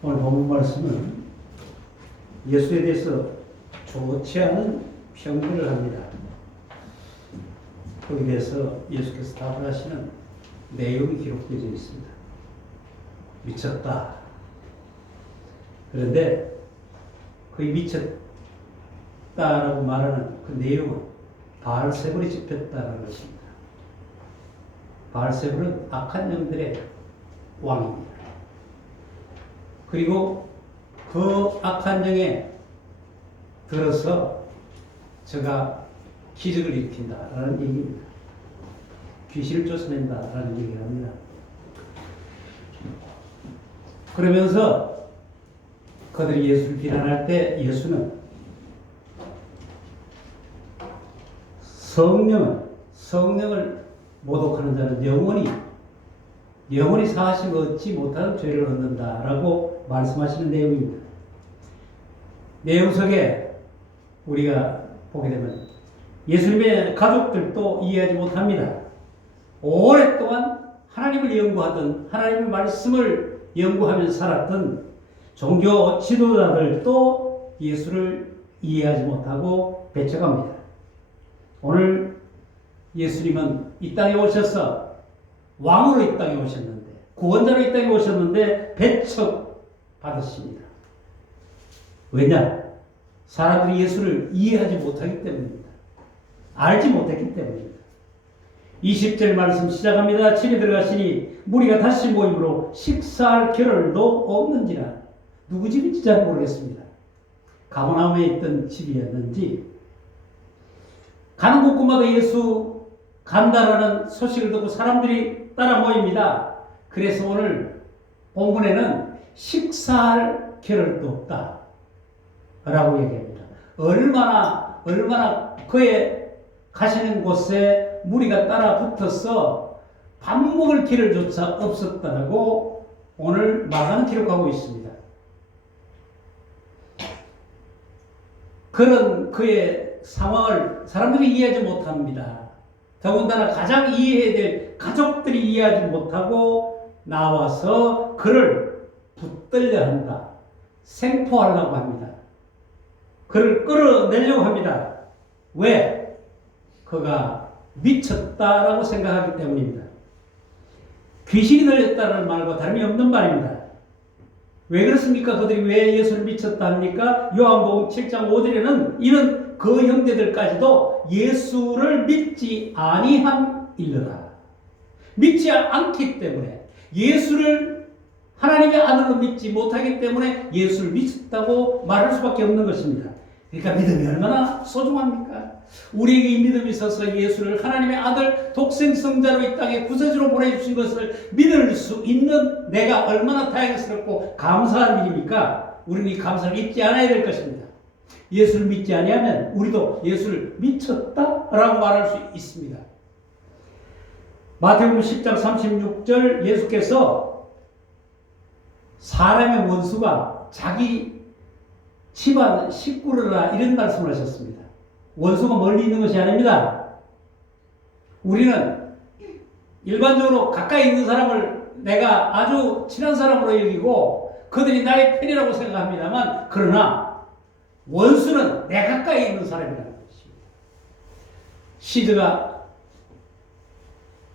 오늘 본문 말씀은 예수에 대해서 좋지 않은 평들을 합니다. 거기에 대해서 예수께서 답을 하시는 내용이 기록되어 있습니다. 미쳤다. 그런데 그 미쳤다라고 말하는 그 내용은 바알세불이 집혔다는 것입니다. 바알세불은 악한 영들의 왕입니다. 그리고 그 악한 영에 들어서 저가 기적을 일으킨다라는 얘기입니다. 귀신을 쫓아낸다라는 얘기를 합니다. 그러면서 그들이 예수를 비난할 때 예수는 성령을 모독하는 자는 영원히 사하심 얻지 못하는 죄를 얻는다라고 말씀하시는 내용입니다. 내용 속에 우리가 보게 되면 예수님의 가족들도 이해하지 못합니다. 오랫동안 하나님을 연구하던 하나님의 말씀을 연구하면서 살았던 종교 지도자들도 예수를 이해하지 못하고 배척합니다. 오늘 예수님은 이 땅에 오셔서 왕으로 이 땅에 오셨는데, 구원자로 이 땅에 오셨는데 배척받으십니다. 왜냐? 사람들이 예수를 이해하지 못하기 때문입니다. 알지 못했기 때문입니다. 20절 말씀 시작합니다. 집에 들어가시니 무리가 다시 모임으로 식사할 겨를도 없는지라. 누구 집인지 잘 모르겠습니다. 가버나움에 있던 집이었는지, 가는 곳곳마다 예수 간다라는 소식을 듣고 사람들이 따라 모입니다. 그래서 오늘 본문에는 식사할 겨를도 없다 라고 얘기합니다. 얼마나 그의 가시는 곳에 무리가 따라 붙어서 밥 먹을 길을조차 없었다라고 오늘 마가는 기록하고 있습니다. 그런 그의 상황을 사람들이 이해하지 못합니다. 더군다나 가장 이해해야 될 가족들이 이해하지 못하고 나와서 그를 붙들려 한다. 생포하려고 합니다. 그를 끌어내려고 합니다. 왜? 그가 미쳤다라고 생각하기 때문입니다. 귀신이 들렸다는 말과 다름이 없는 말입니다. 왜 그렇습니까? 그들이 왜 예수를 미쳤다 합니까? 요한복음 7장 5절에는 이는 그 형제들까지도 예수를 믿지 아니함일러라. 믿지 않기 때문에, 예수를 하나님의 아들로 믿지 못하기 때문에 예수를 미쳤다고 말할 수밖에 없는 것입니다. 그러니까 믿음이 얼마나 소중합니까? 우리에게 이 믿음이 있어서 예수를 하나님의 아들 독생성자로 이 땅에 구세주로 보내주신 것을 믿을 수 있는 내가 얼마나 다행스럽고 감사한 일입니까? 우리는 이 감사를 잊지 않아야 될 것입니다. 예수를 믿지 아니하면 우리도 예수를 미쳤다라고 말할 수 있습니다. 마태복음 10장 36절 예수께서 사람의 원수가 자기 집안 식구르라 이런 말씀을 하셨습니다. 원수가 멀리 있는 것이 아닙니다. 우리는 일반적으로 가까이 있는 사람을 내가 아주 친한 사람으로 여기고 그들이 나의 편이라고 생각합니다만, 그러나 원수는 내 가까이 있는 사람이라는 것입니다. 시드가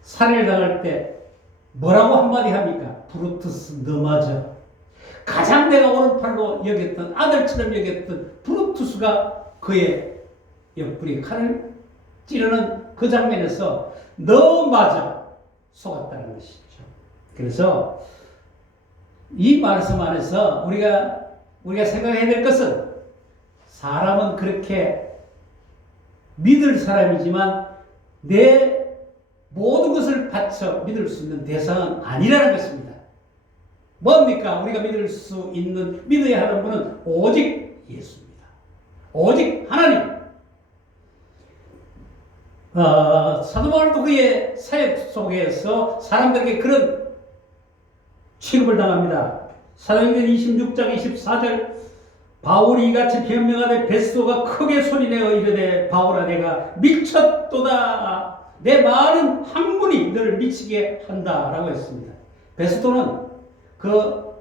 살해를 당할 때 뭐라고 한마디 합니까? 브루투스 너 맞아. 가장 내가 오른팔로 여겼던, 아들처럼 여겼던 브루투스가 그의 옆구리에 칼을 찌르는 그 장면에서 너 맞아 속았다는 것이죠. 그래서 이 말씀 안에서 우리가 생각해야 될 것은, 사람은 그렇게 믿을 사람이지만 내 모든 것을 바쳐 믿을 수 있는 대상은 아니라는 것입니다. 뭡니까? 우리가 믿어야 하는 분은 오직 예수입니다. 오직 하나님. 사도 바울도 그의 사역 속에서 사람들에게 그런 취급을 당합니다. 사도행전 26장 24절 바울이 이같이 변명하되 베스도가 크게 소리내어 이르되 바울아 내가 미쳤도다. 내 말은 한 분이 너를 미치게 한다라고 했습니다. 베스도는 그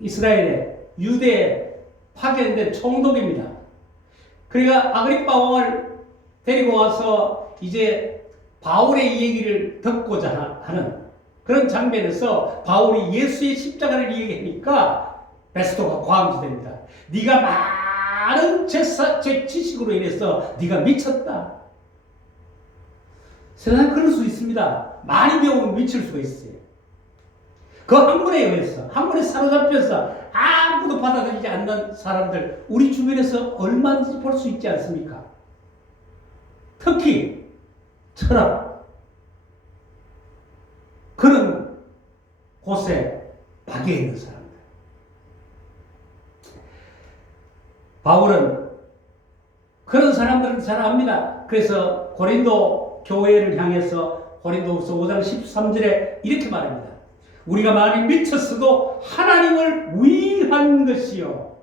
이스라엘에 유대에 파견된 총독입니다. 그러니까 아그리빠 왕을 데리고 와서 이제 바울의 얘기를 듣고자 하는 그런 장면에서 바울이 예수의 십자가를 얘기하니까 베스토가 과음시됩니다. 네가 많은 지식으로 인해서 네가 미쳤다. 세상에 그럴 수 있습니다. 많이 배우면 미칠 수가 있어요. 그 한 분에 의해서, 한 분에 사로잡혀서 아무도 받아들이지 않는 사람들 우리 주변에서 얼마든지 볼 수 있지 않습니까? 특히 철학 그런 곳에 박혀 있는 사람들. 바울은 그런 사람들을 잘 압니다. 그래서 고린도 교회를 향해서 고린도후서 5장 13절에 이렇게 말합니다. 우리가 많이 미쳤어도 하나님을 위한 것이요.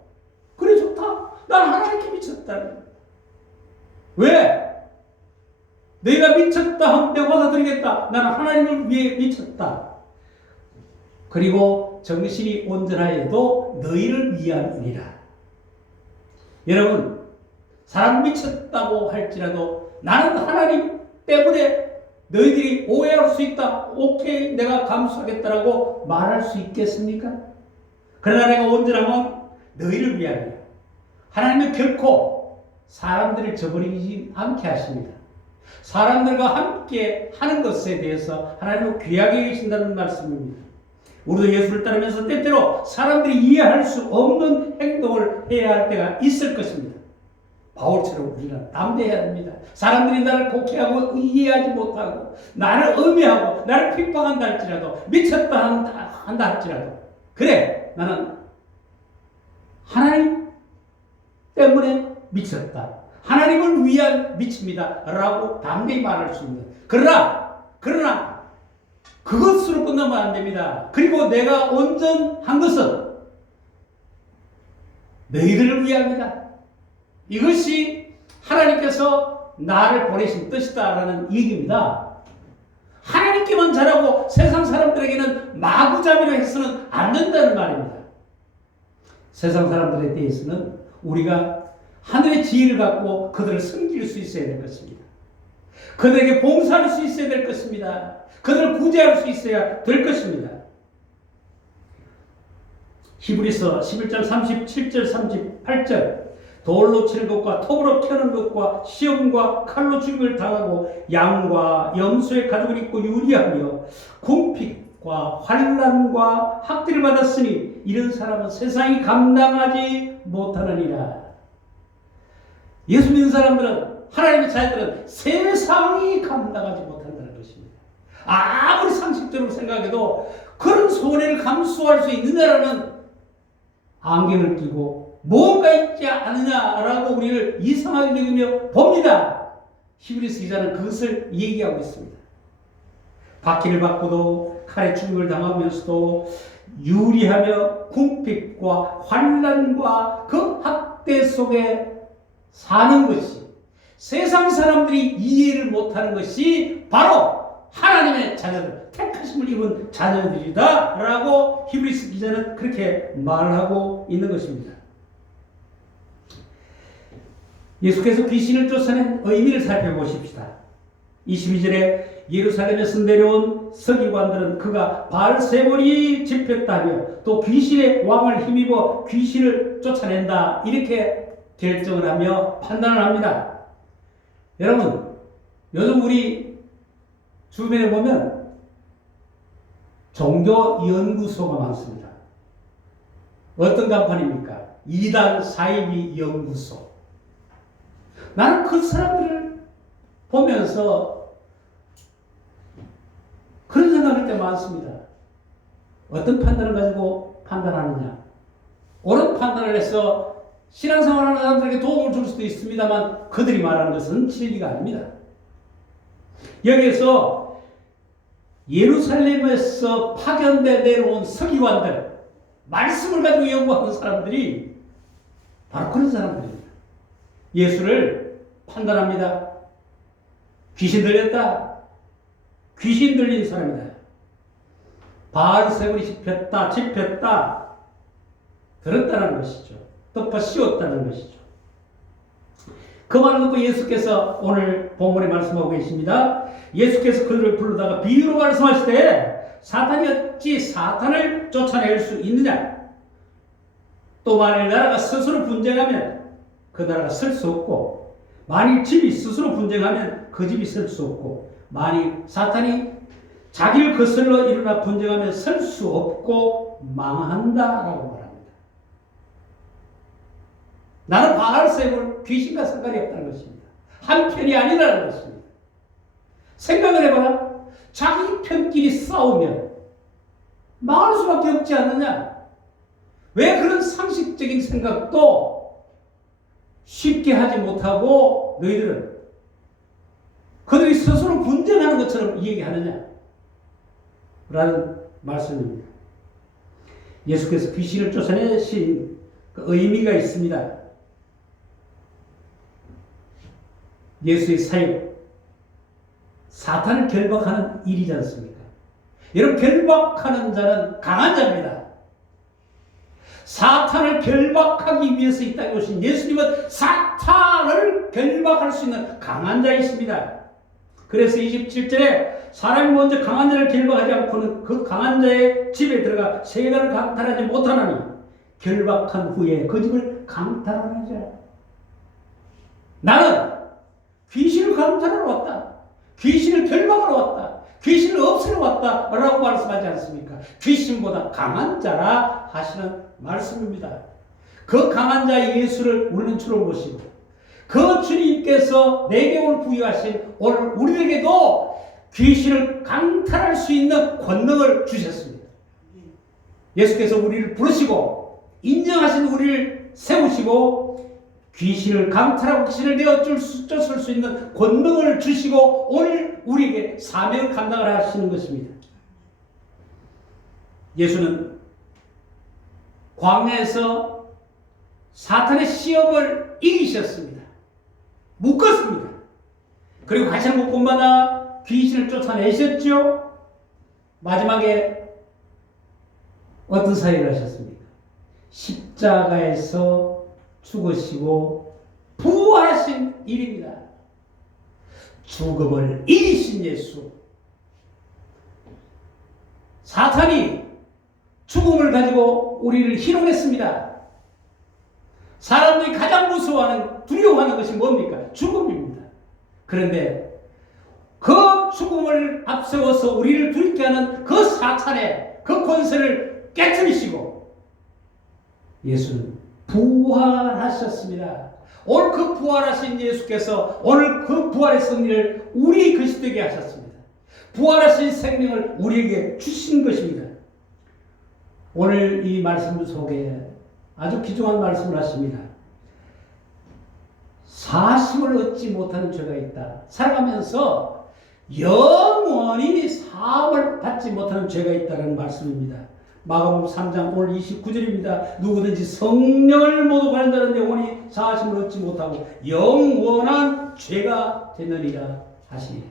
그래 좋다. 난 하나님께 미쳤다. 왜? 내가 미쳤다 하면 내가 받아들이겠다. 나는 하나님을 위해 미쳤다. 그리고 정신이 온전하여도 너희를 위함이니라. 여러분, 사람 미쳤다고 할지라도 나는 하나님 때문에 너희들이 오해할 수 있다. 오케이, 내가 감수하겠다라고 말할 수 있겠습니까? 그러나 내가 온전하면 너희를 위함이라. 하나님은 결코 사람들을 저버리지 않게 하십니다. 사람들과 함께 하는 것에 대해서 하나님은 귀하게 계신다는 말씀입니다. 우리도 예수를 따르면서 때때로 사람들이 이해할 수 없는 행동을 해야 할 때가 있을 것입니다. 바울처럼 우리는 담대해야 합니다. 사람들이 나를 곡해하고 이해하지 못하고 나를 음해하고 나를 핍박한다 할지라도 미쳤다 한다 할지라도 그래 나는 하나님 때문에 미쳤다. 하나님을 위한 미칩니다. 라고 담대히 말할 수 있는. 그러나 그것으로 끝나면 안 됩니다. 그리고 내가 온전한 것은 너희들을 위함이다. 이것이 하나님께서 나를 보내신 뜻이다라는 얘기입니다. 하나님께만 잘하고 세상 사람들에게는 마구잡이로 해서는 안 된다는 말입니다. 세상 사람들에 대해서는 우리가 하늘의 지혜를 갖고 그들을 섬길 수 있어야 될 것입니다. 그들에게 봉사할 수 있어야 될 것입니다. 그들을 구제할 수 있어야 될 것입니다. 히브리서 11장 37절 38절 돌로 치는 것과 톱으로 켜는 것과 시험과 칼로 죽임을 당하고 양과 염소의 가죽을 입고 유리하며 궁핍과 환난과 학대를 받았으니 이런 사람은 세상이 감당하지 못하느니라. 예수 믿는 사람들은 하나님의 자녀들은 세상이 감당하지 못한다는 것입니다. 아무리 상식적으로 생각해도 그런 손해를 감수할 수 있느냐라는 안경을 끼고 뭔가 있지 않느냐라고 우리를 이상하게 여기며 봅니다. 히브리서 기자는 그것을 얘기하고 있습니다. 박해를 받고도 칼에 죽임을 당하면서도 유리하며 궁핍과 환난과 그 학대 속에 사는 것이 세상 사람들이 이해를 못하는 것이 바로 하나님의 자녀들, 택하심을 입은 자녀들이다 라고 히브리서 기자는 그렇게 말하고 있는 것입니다. 예수께서 귀신을 쫓아낸 의미를 살펴보십시다. 22절에 예루살렘에서 내려온 서기관들은 그가 바알세볼이 집혔다며 또 귀신의 왕을 힘입어 귀신을 쫓아낸다 이렇게 결정을 하며 판단을 합니다. 여러분, 요즘 우리 주변에 보면 종교연구소가 많습니다. 어떤 간판입니까? 이단 사이비 연구소. 나는 그 사람들을 보면서 그런 생각할 때 많습니다. 어떤 판단을 가지고 판단하느냐. 옳은 판단을 해서 신앙생활하는 사람들에게 도움을 줄 수도 있습니다만 그들이 말하는 것은 진리가 아닙니다. 여기에서 예루살렘에서 파견돼 내려온 서기관들, 말씀을 가지고 연구하는 사람들이 바로 그런 사람들입니다. 예수를 판단합니다. 귀신 들렸다. 귀신 들린 사람이다. 바알세볼이 집혔다. 들었다는 것이죠. 덮어 씌웠다는 것이죠. 그 말을 듣고 예수께서 오늘 본문에 말씀하고 계십니다. 예수께서 그들을 불러다가 비유로 말씀하시되 사탄이 어찌 사탄을 쫓아낼 수 있느냐? 또 만일 나라가 스스로 분쟁하면 그 나라가 설 수 없고, 만일 집이 스스로 분쟁하면 그 집이 설 수 없고, 만일 사탄이 자기를 거슬러 일어나 분쟁하면 설 수 없고 망한다라고 말합니다. 나는 바알세불 귀신과 상관이 없다는 것입니다. 한편이 아니라는 것입니다. 생각을 해봐라. 자기 편끼리 싸우면 망할 수밖에 없지 않느냐? 왜 그런 상식적인 생각도 쉽게 하지 못하고 너희들은 그들이 스스로 분쟁하는 것처럼 얘기하느냐? 라는 말씀입니다. 예수께서 귀신을 쫓아내신 그 의미가 있습니다. 예수의 사역, 사탄을 결박하는 일이지 않습니까? 여러분, 결박하는 자는 강한 자입니다. 사탄을 결박하기 위해서 이 땅에 오신 예수님은 사탄을 결박할 수 있는 강한 자이십니다. 그래서 27절에 사람이 먼저 강한 자를 결박하지 않고는 그 강한 자의 집에 들어가 세간을 강탈하지 못하나니 결박한 후에 그 집을 강탈하자. 나는 귀신을 강탈하러 왔다. 귀신을 결박하러 왔다. 귀신을 없애러 왔다. 라고 말씀하지 않습니까? 귀신보다 강한 자라 하시는 말씀입니다. 그 강한 자 예수를 우리는 주로 모시고 그 주님께서 내게 오늘 부여하신 오늘 우리에게도 귀신을 강탈할 수 있는 권능을 주셨습니다. 예수께서 우리를 부르시고 인정하신 우리를 세우시고 귀신을 강탈하고 귀신을 내어쫓을 수 있는 권능을 주시고 오늘 우리에게 사명을 감당을 하시는 것입니다. 예수는 광야에서 사탄의 시험을 이기셨습니다. 묶었습니다. 그리고 가시는 곳곳마다 귀신을 쫓아내셨죠. 마지막에 어떤 사역을 하셨습니까? 십자가에서 죽으시고 부활하신 일입니다. 죽음을 이기신 예수. 사탄이 죽음을 가지고 우리를 희롱했습니다. 사람들이 가장 무서워하는, 두려워하는 것이 뭡니까? 죽음입니다. 그런데 그 죽음을 앞세워서 우리를 두렵게 하는 그 사탄의 그 권세를 깨뜨리시고 예수는 부활하셨습니다. 오늘 그 부활하신 예수께서 오늘 그 부활의 승리를 우리 것이 되게 하셨습니다. 부활하신 생명을 우리에게 주신 것입니다. 오늘 이 말씀 속에 아주 귀중한 말씀을 하십니다. 사심을 얻지 못하는 죄가 있다. 살아가면서 영원히 사함을 받지 못하는 죄가 있다는 말씀입니다. 마가복음 3장 오늘 29절입니다. 누구든지 성령을 모독하는 자는 영원히 사하심을 얻지 못하고 영원한 죄가 되느니라 하시니.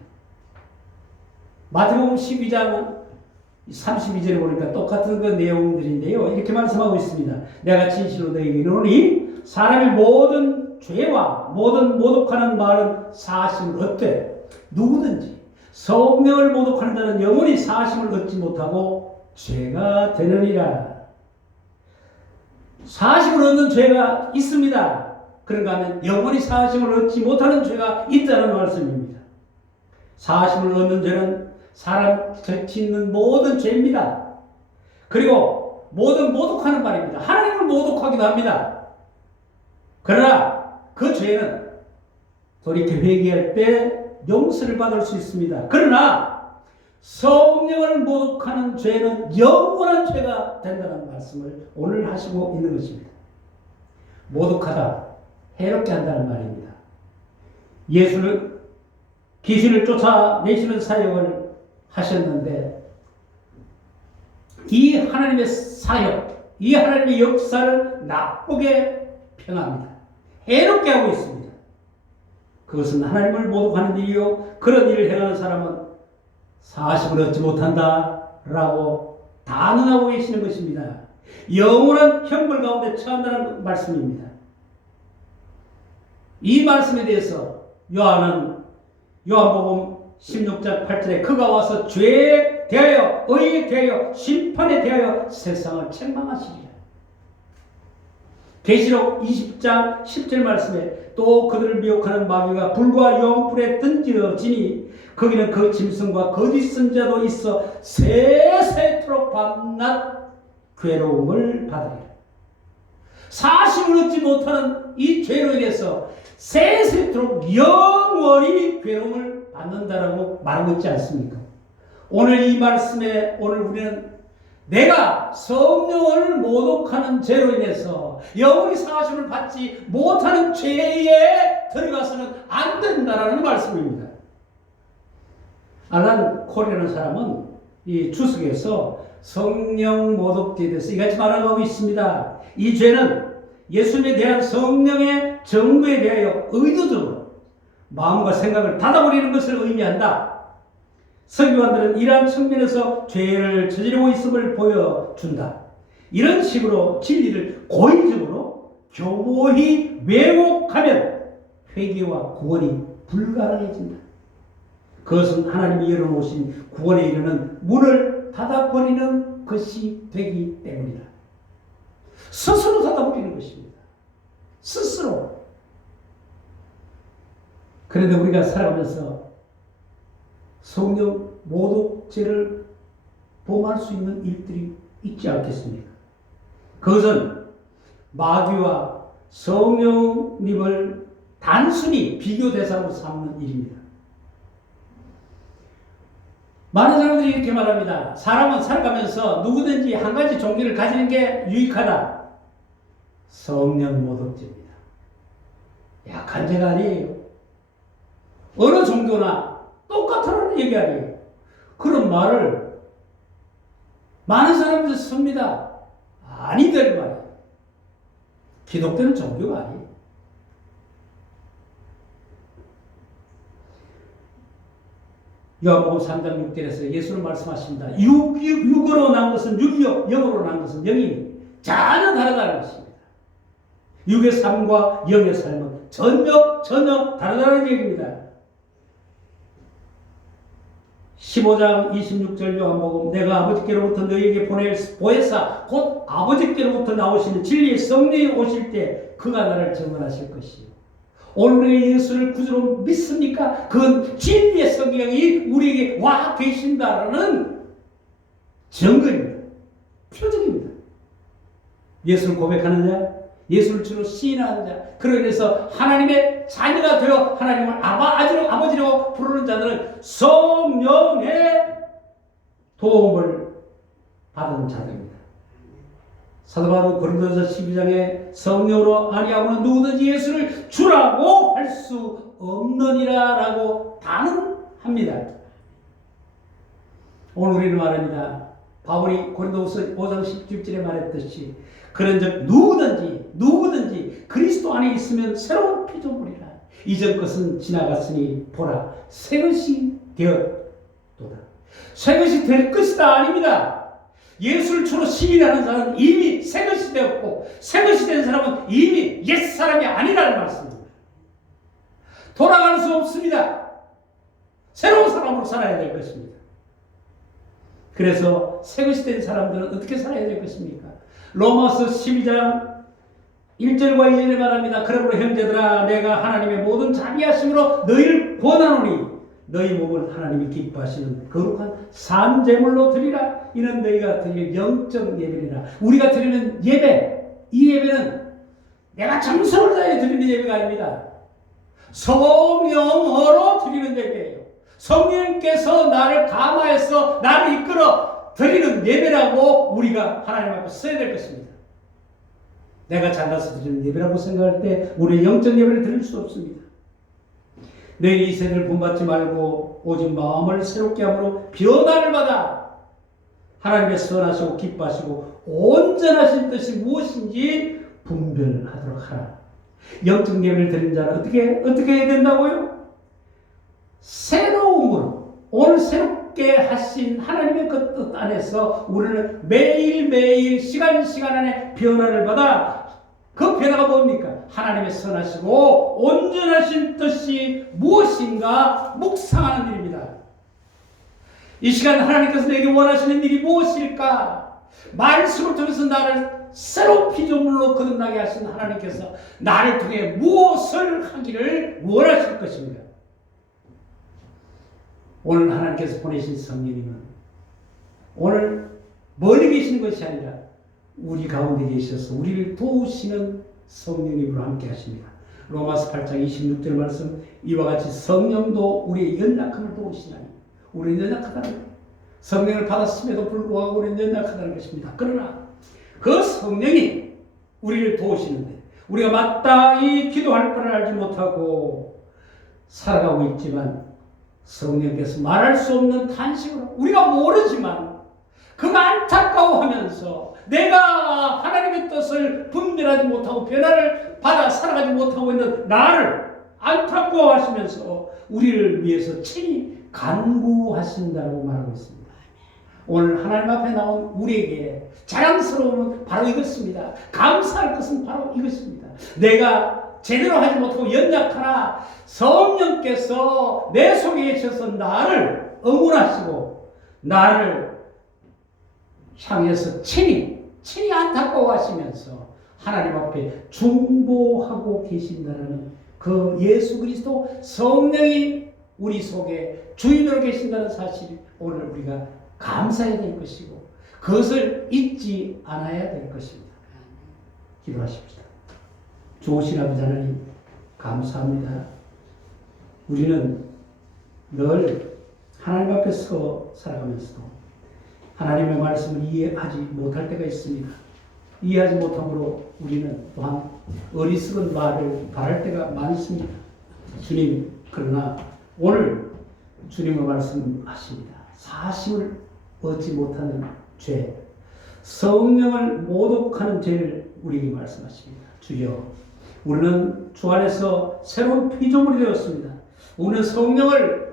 마태복음 12장 32절에 보니까 똑같은 그 내용들인데요. 이렇게 말씀하고 있습니다. 내가 진실로 너희에게 이르노니 사람의 모든 죄와 모든 모독하는 말은 사하심을 얻되 누구든지 성령을 모독하는 자는 영원히 사하심을 얻지 못하고 죄가 되느니라. 사하심을 얻는 죄가 있습니다. 그런가 하면 영원히 사하심을 얻지 못하는 죄가 있다는 말씀입니다. 사하심을 얻는 죄는 사람 짓는 모든 죄입니다. 그리고 모든 모독하는 말입니다. 하나님을 모독하기도 합니다. 그러나 그 죄는 돌이켜 회개할 때 용서를 받을 수 있습니다. 그러나 성령을 모독하는 죄는 영원한 죄가 된다는 말씀을 오늘 하시고 있는 것입니다. 모독하다, 해롭게 한다는 말입니다. 예수는 귀신을 쫓아내시는 사역을 하셨는데 이 하나님의 사역, 이 하나님의 역사를 나쁘게 평합니다. 해롭게 하고 있습니다. 그것은 하나님을 모독하는 일이요, 그런 일을 행하는 사람은 사하심을 얻지 못한다 라고 단언하고 계시는 것입니다. 영원한 형벌 가운데 처한다는 말씀입니다. 이 말씀에 대해서 요한복음 16장 8절에 그가 와서 죄에 대하여 의에 대하여 심판에 대하여 세상을 책망하시리라. 계시록 20장 10절 말씀에 또 그들을 미혹하는 마귀가 불과 영불에 던져지니 거기는 그 짐승과 거짓 선자도 있어 세세토록 밤낮 괴로움을 받으리라. 사심을 얻지 못하는 이 죄로 인해서 세세토록 영원히 괴로움을 받는다라고 말하고 있지 않습니까? 오늘 이 말씀에 오늘 우리는 내가 성령을 모독하는 죄로 인해서 영원히 사심을 받지 못하는 죄에 들어가서는 안 된다라는 말씀입니다. 알란 콜이라는 사람은 이 주석에서 성령 모독죄에 대해서 이같이 말하고 있습니다. 이 죄는 예수님에 대한 성령의 정보에 대하여 의도적으로 마음과 생각을 닫아버리는 것을 의미한다. 설교관들은 이러한 측면에서 죄를 저지르고 있음을 보여준다. 이런 식으로 진리를 고의적으로 교모히 왜곡하면 회개와 구원이 불가능해진다. 그것은 하나님이 열어놓으신 구원에 이르는 문을 닫아버리는 것이 되기 때문이다. 스스로 닫아버리는 것입니다. 스스로. 그런데 우리가 살아가면서 성령 모독죄를 범할 수 있는 일들이 있지 않겠습니까? 그것은 마귀와 성령님을 단순히 비교 대상으로 삼는 일입니다. 많은 사람들이 이렇게 말합니다. 사람은 살아가면서 누구든지 한 가지 종교를 가지는 게 유익하다. 성령 모독죄입니다. 약한 죄가 아니에요. 어느 종교나 똑같다는 얘기 아니에요. 그런 말을 많은 사람들이 씁니다. 아니될 말이에요. 기독교는 종교가 아니에요. 요한복음 3장 6절에서 예수는 말씀하십니다. 육으로 난 것은 육이요, 영으로 난 것은 영이니 전혀 다르다는 것입니다. 육의 삶과 영의 삶은 전혀 다르다는 얘기입니다. 15장 26절 요한복음 내가 아버지께로부터 너희에게 보혜사 곧 아버지께로부터 나오시는 진리의 성령이 오실 때 그가 나를 증언하실 것이요. 오늘 우리가 예수를 구주로 믿습니까? 그건 진리의 성령이 우리에게 와 계신다라는 증거입니다. 표적입니다. 예수를 고백하는 자, 예수를 주로 시인하는 자, 그로 인해서 하나님의 자녀가 되어 하나님을 아버지로 부르는 자들은 성령의 도움을 받은 자들입니다. 사도 바울은 고린도전서 12장에 성령으로 아니하고는 누구든지 예수를 주라고 할 수 없느니라 라고 단언합니다. 오늘 우리는 말합니다. 바울이 고린도후서 5장 17절에 말했듯이 그런즉 누구든지 그리스도 안에 있으면 새로운 피조물이라. 이전 것은 지나갔으니 보라 새 것이 되었도다. 새 것이 될 것이다 아닙니다. 예수를 주로 시인하는 사람은 이미 새 것이 되었고 새 것이 된 사람은 이미 옛사람이 아니라는 말씀입니다. 돌아갈 수 없습니다. 새로운 사람으로 살아야 될 것입니다. 그래서 새 것이 된 사람들은 어떻게 살아야 될 것입니까? 로마서 12장 1절과 2절에 말합니다. 그러므로 형제들아 내가 하나님의 모든 자비하심으로 너희를 권하노니 너희 몸을 하나님이 기뻐하시는 거룩한 산제물로 드리라. 이는 너희가 드릴 영적 예배니라. 우리가 드리는 예배, 이 예배는 내가 정성을 다해 드리는 예배가 아닙니다. 성령으로 드리는 예배예요. 성령께서 나를 감화해서 나를 이끌어 드리는 예배라고 우리가 하나님 앞에 서야 될 것입니다. 내가 잘나서 드리는 예배라고 생각할 때 우리의 영적 예배를 드릴 수 없습니다. 너희 이 세대를 본받지 말고 오직 마음을 새롭게 함으로 변화를 받아 하나님의 선하시고 기뻐하시고 온전하신 뜻이 무엇인지 분별하도록 하라. 영적 예배를 드리는 자는 어떻게 해야 된다고요? 새로움으로 오늘 함께 하신 하나님의 그 뜻 안에서 우리는 매일매일 시간 안에 변화를 받아 그 변화가 뭡니까? 하나님의 선하시고 온전하신 뜻이 무엇인가 묵상하는 일입니다. 이 시간 하나님께서 내게 원하시는 일이 무엇일까? 말씀을 통해서 나를 새로운 피조물로 거듭나게 하신 하나님께서 나를 통해 무엇을 하기를 원하실 것입니다. 오늘 하나님께서 보내신 성령님은 오늘 멀리 계시는 것이 아니라 우리 가운데 계셔서 우리를 도우시는 성령님으로 함께 하십니다. 로마서 8장 26절 말씀, 이와 같이 성령도 우리의 연약함을 도우시나니, 우리는 연약하다는 거예요. 성령을 받았음에도 불구하고 우리는 연약하다는 것입니다. 그러나 그 성령이 우리를 도우시는데 우리가 마땅히 기도할 바를 알지 못하고 살아가고 있지만, 성령께서 말할 수 없는 탄식으로 우리가 모르지만 그가 안타까워하면서 내가 하나님의 뜻을 분별하지 못하고 변화를 받아 살아가지 못하고 있는 나를 안타까워하시면서 우리를 위해서 친히 간구하신다고 말하고 있습니다. 오늘 하나님 앞에 나온 우리에게 자랑스러움은 바로 이것입니다. 감사할 것은 바로 이것입니다. 내가 제대로 하지 못하고 연약하나 성령께서 내 속에 계셔서 나를 응원하시고 나를 향해서 친히 안타까워하시면서 하나님 앞에 중보하고 계신다는 그 예수 그리스도 성령이 우리 속에 주인으로 계신다는 사실, 오늘 우리가 감사해야 될 것이고 그것을 잊지 않아야 될 것입니다. 기도하십시다. 좋으신 아버지 하나님, 감사합니다. 우리는 늘 하나님 앞에서 살아가면서도 하나님의 말씀을 이해하지 못할 때가 있습니다. 이해하지 못함으로 우리는 또한 어리석은 말을 바랄 때가 많습니다. 주님, 그러나 오늘 주님의 말씀하십니다. 사심을 얻지 못하는 죄, 성령을 모독하는 죄를 우리에게 말씀하십니다. 주여, 우리는 주 안에서 새로운 피조물이 되었습니다. 우리는 성령을